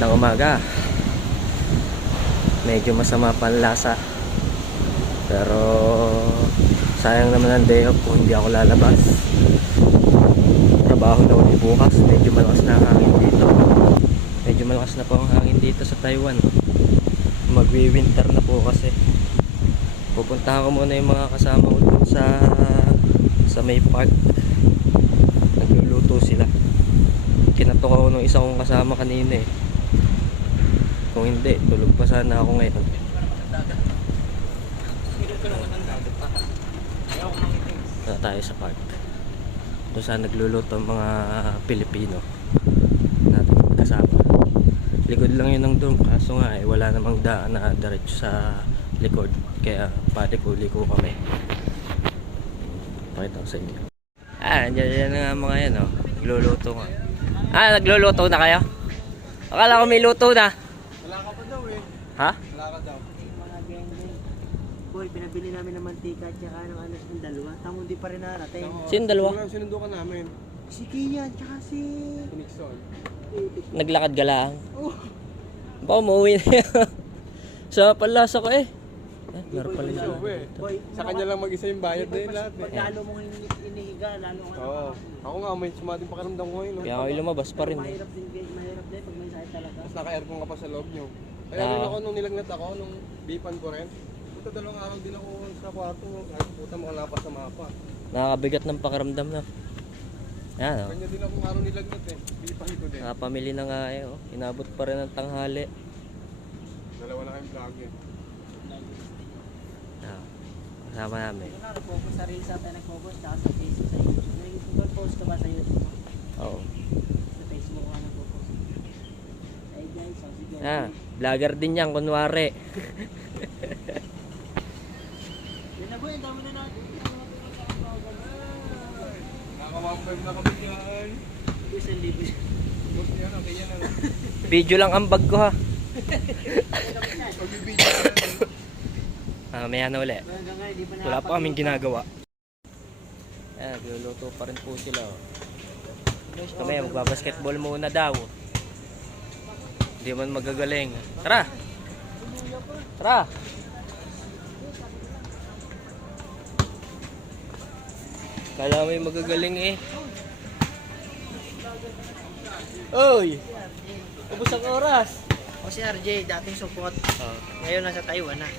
Magandang umaga. Medyo masama pa ang lasa, pero sayang naman ang day off kung hindi ako lalabas. Trabaho na ulit bukas. Medyo malakas na ang hangin dito. Medyo malakas na po ang hangin dito sa Taiwan. Magwi-winter na po kasi. Pupuntahan ko muna yung mga kasama ko dun sa may park. Nagluluto sila. Kinatok ako ng isa kong kasama kanina eh. Kung hindi, tulog pa sana ako ngayon. Na tayo sa park. Doon saan nagluluto ang mga Pilipino natin kasama. Likod lang yun ng dorm, kaso nga eh, wala namang daan na diretso sa likod. Kaya paliko-liko kami. Pakita ko sa inyo. Andiyan na nga mga yan oh. Nagluluto nga. Nagluluto na kayo? Akala ko may luto na. Wala ka pa daw eh. Ha? Wala ka daw. Mga geng-geng. Boy, pinabili namin ng mantika at saka ng alas ng dalawa. Tamo hindi pa rin narating. Sino dalawa? Sinundo ka namin. Si Kian, tsaka si... Nixon. Naglakad ka lang. Oh. Baka umuwi na yan. Sa palasa ko eh. Meron pala Siya, yun. eh. Boy, Sa kanya lang mag-isa yung bayad na yun lahat eh. Pag lalo mong inihiga, lalo ka Oo. Ako nga, may sumating pakiramdam ko ngayon. Kaya ako lumabas pa rin eh. Mahirap din pag may sakit talaga. Tapos naka-aircon ka pa sa loob nyo. Kaya rin ako nung nilagnat ako, nung bipan ko rin. Puta, 2 araw din ako sa kwarto. Ay, puta, makalapas sa mapa. Nakakabigat ng pakiramdam na. Yan oh. Kanya din akong araw nilagnat eh. Bipan ko din. Nakapamili na nga eh oh. Inabot pa rin ang tanghali. Dalawa na kayong vlog eh. Kasama namin. Ito na, nag-focus sa Reels at nag-focus tsaka sa Facebook sa YouTube. Nag-post ka ba sa YouTube? Oo. Sa Facebook ka nag-focus. Hey guys, so si Joey. Vlogger din yan, kunwari. Yun na boy, ang dami na natin. Nakaka-1.5 na kami yan. Isang libo. Buti yan, okay yan ano. Video lang ang bag ko ha. Pagbibigyan ka na. Maya na uli. Hanggang ngayon, di pa Wala pa kaming ginagawa. Ayan, nagluluto pa rin po sila oh. Kami, magbabasketball muna daw. Hindi man magagaling. Tara! Tara! Kala mo yung magagaling eh. Oy! Ubus ang oras! O si RJ, dating support. Oh. Ngayon nasa Taiwan na.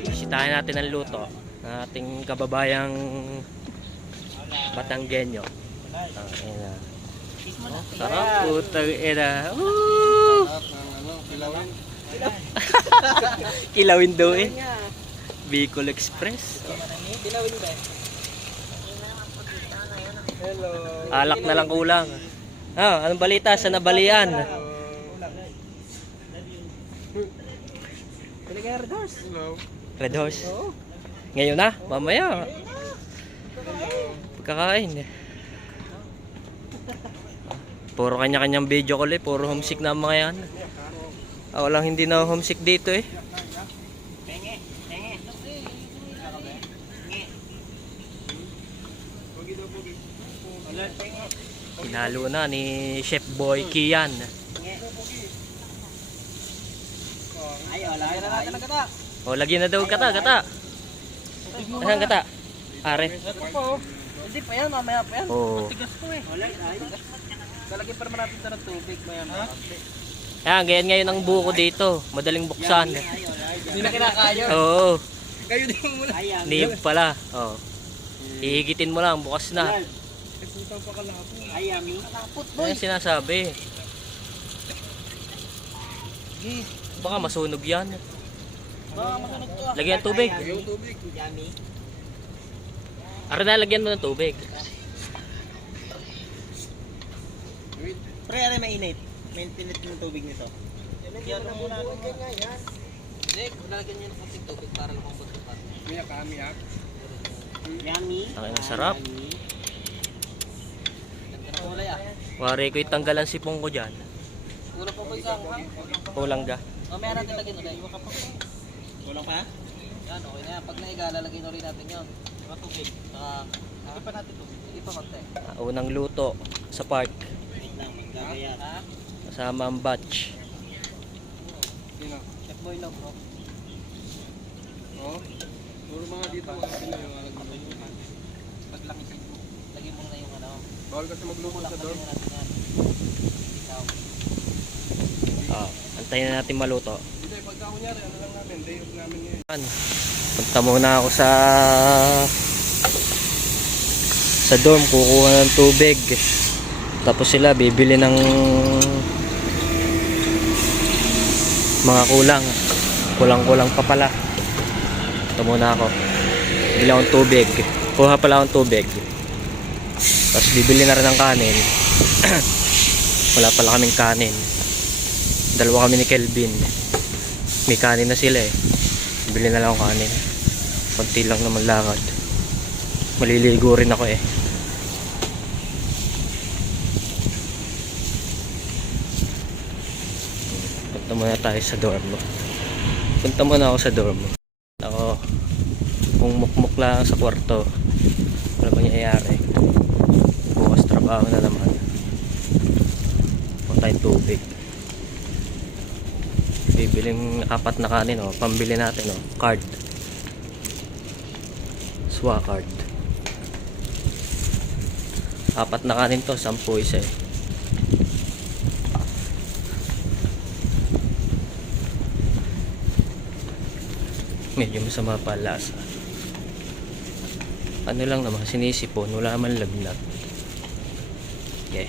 Bisitahin natin ang luto ng ating kababayang Batanggenyo. Ina. Sarap putang ina. Kilawin. Kilawin daw eh. Bicol Express. Dilawin ba? Hello. Alak na lang kulang. Anong balita sa nabalian? Pili ka Red Horse. Hello. Red Horse. Oo. Ngayon na, mamaya. Pagkakain eh. Puro kanya-kanyang video call eh. Puro homesick na ang mga yan. Walang hindi na homesick dito eh. Pinalo na ni Chef Boy Kian. Ay, wala na natin ang kata. O, lagyan na daw kata, kata. Asan kata? Are. Hindi pa yan, mamaya pa yan. Oo. Tigas ko eh. Wala, ay. Lalagyan pa naman natin ito ng tubig, maya na. Ayan, ganyan ngayon ang buko dito. Madaling buksan. Hindi na kinakaya. Oo. Kayo din muna. Niyog pala. Oo. Hihigitin mo lang, bukas na. Ay, yummy. Nakapot, Ano yung sinasabi? Baka masunog yan. Baka masunog to ah. Lagyan ng tubig. Yummy. Ara na, lagyan mo ng tubig. Pre, aray mainit. Mainit yung tubig nito. Lagyan na muna ako. Hindi, lalagyan nyo ng konting tubig para lumambot yung pan. Miyak ka, miyak. Yummy. Ang sarap. Ganda na kulay ah. Wari ko itanggalan sipong ko dyan. Kulang pa ba isang hang? Kulang ga. Mamaya natin lagyan ulit. Kulang pa? Yan, okay na yan. Pag naiga, lalagyan ulit natin yun. Mga tubig. Lagyan pa natin tubig. Lagyan pa konti. Unang luto sa park. Wait lang, magkakaya. Ha? Kasama ang batch. Sino? Chef Boy Love, bro. Oh? Puro mga dito mga Pinoy yung alam mo. Pag langisin mo, lagyan mo na yung ano. Bawal kasi magluto sa Lagyan dorm. mo natin yan. Ikaw. Antayin na natin maluto. Hindi, pagka kunyari, ano lang namin, day off namin ngayon. Punta muna ako sa dorm, kukuha ng tubig. Tapos sila bibili ng mga kulang pa pala. Ito muna ako, bibili akong tubig, kuha pala akong tubig, tapos bibili na rin ng kanin. Wala pala kaming kanin, dalawa kami ni Kelvin, may kanin na sila eh. Bibili na lang akong kanin, konti lang naman lakad, maliligo rin ako eh. Punta muna tayo sa dorm. Punta muna ako sa dorm. Ako, kung mukmuk lang sa kwarto, wala mangyayari. Bukas trabaho na naman. Huwag tayong tubig. Bibiling 4 na kanin, oh. Pambili natin, oh. Card. SWA card. 4 na kanin to, 10 isa eh. Medyo masama pa lasa. Ano lang naman, sinisipon, wala man lagnat. Okay.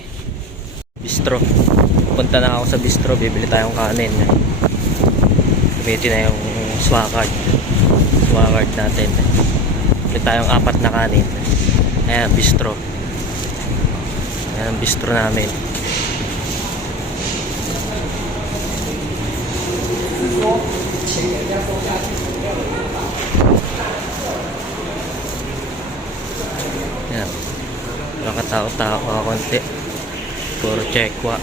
Bistro. Punta na ako sa bistro, bibili tayong kanin. Gamitin na yung SWA card. SWA card natin. Bibili tayong 4 na kanin. Ayan, bistro. Ayan ang bistro namin. Yan. Nakatao-tao ka konti. Puro Chekwa.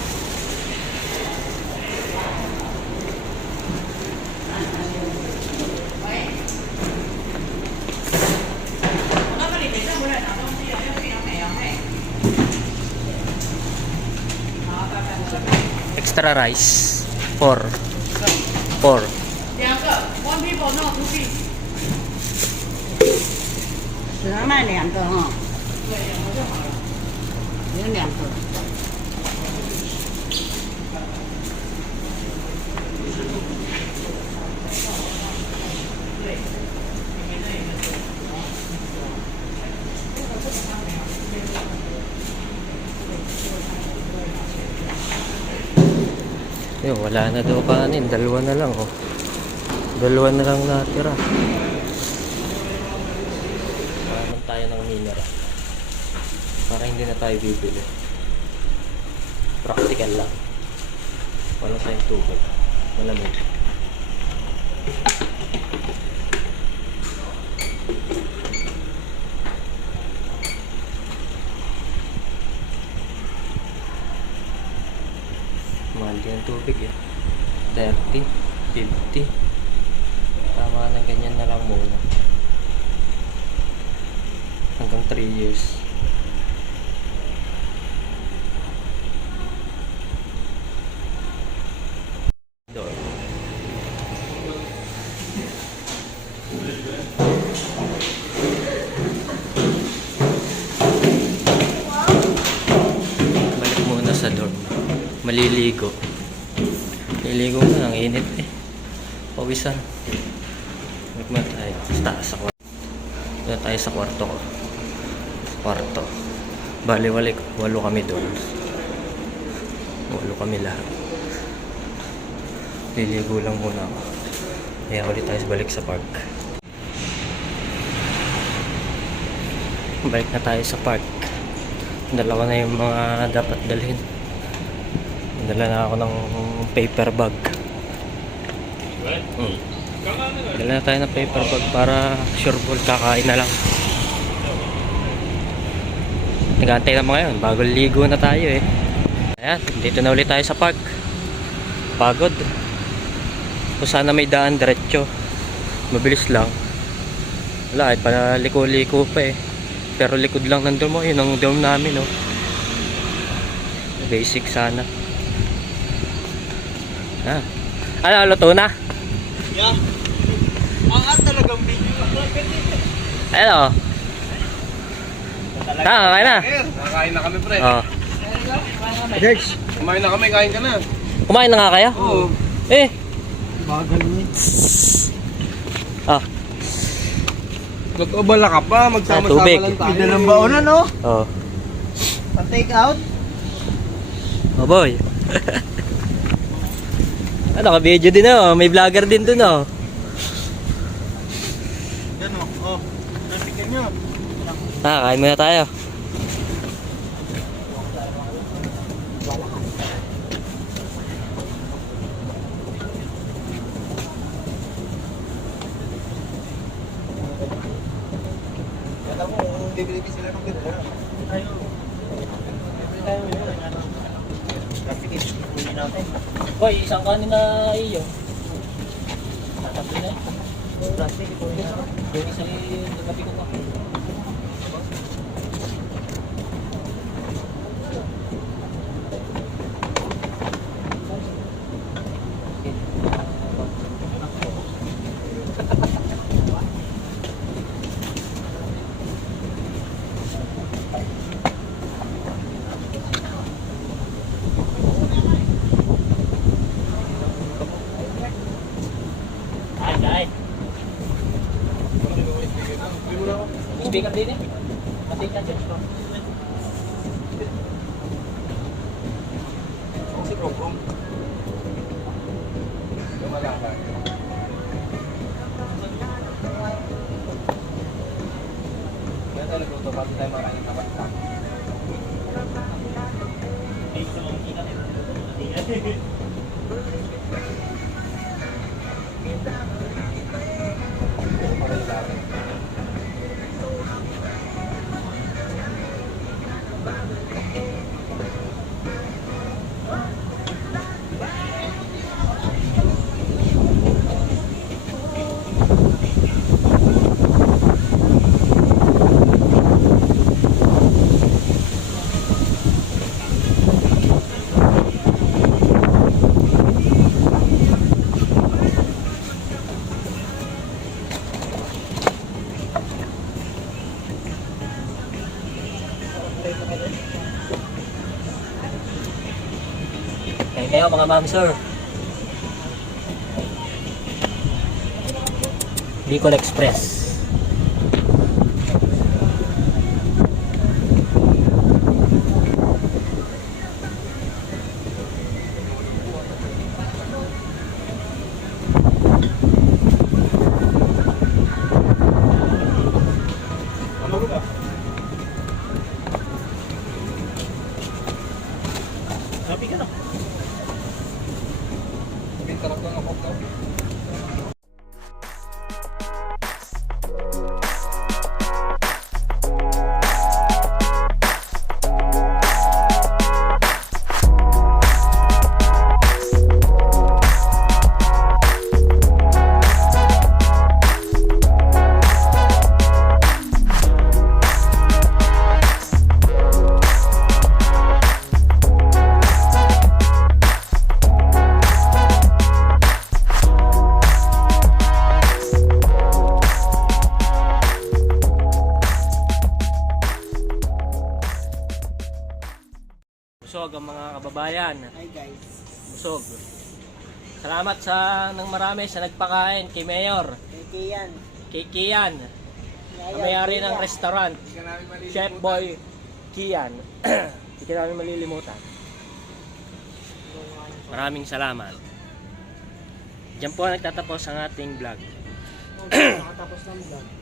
Extra rice. 4. 2个 ，one people no two piece。只能卖2个哈。对，2个就好了。只有2个。Yo, wala na daw kanin, dalawa na lang oh. Dalawa na lang natira. Naman tayo ng mineral para hindi na tayo bibili. Practical lang. Wala tayong tubig. Malamig. Mahal din ang tubig eh. 30, 50. Tama na, ganyan na lang muna. Hanggang 3 years. Naliligo. Naliligo na, ang init eh. Pawisan. Magman tayo sa kwarto. Doon tayo sa kwarto ko. Kwarto. Bali-wali, 8 kami doon. 8 kami lahat. Liligo lang muna ako. Kaya ulit tayo balik sa park. Balik na tayo sa park. Dalawa na yung mga dapat dalhin. Dala na ako ng paper bag. Dala na tayo ng paper bag para sure ball kakain na lang. Nag-aantay naman ngayon. Bago ligo na tayo eh. Ayan, dito na ulit tayo sa park. Pagod. Kung sana may daan diretso. Mabilis lang. Wala eh, panaliko-liko pa eh. Pero likod lang ng dorm mo. Yun ang dorm namin oh. Basic sana. Ah. Ano, luto na? Yeah. Talagang video. Ano? Kakain na. Nakakain na kami, pre. Oh. George, kumain na kami, kain ka na. Kumain na nga kayo? Oo. Eh. Bagal mo eh. Ah. Nag-abala ka pa, magsama-sama Tubig. lang tayo. Dalang baonan, no? Oh. Pa-take out. Oh boy. Ano ka video din oh. May vlogger din dun oh. Yan, oh. Nasikin nyo. Ah, kain muna tayo. Alam mo, bibili sila ng ganda. Ayaw. Traffic is kunin natin. Boy, isang kanin na iyo. Tatapin na. Traffic, kunin natin. Yung isa nagabi ko pa. Speaker din eh. Matik ka dyan. Si Prom. Lumalakad. Kaya tayo nagluto bago tayo makain na basta. Kain kayo mga ma'am sir. Bicol Express. Sabi ka na. Pintarap lang ako. Busog ang mga kababayan. Hi guys. Busog. Salamat ng marami sa nagpakain kay Mayor, Kay Kian. kay Kian, na may-ari ng restaurant, Hindi ka namin malilimutan. Chef Boy Kian. Hindi ka namin malilimutan. Maraming salamat. Diyan po nagtatapos ang ating vlog. Nakatapos ng vlog.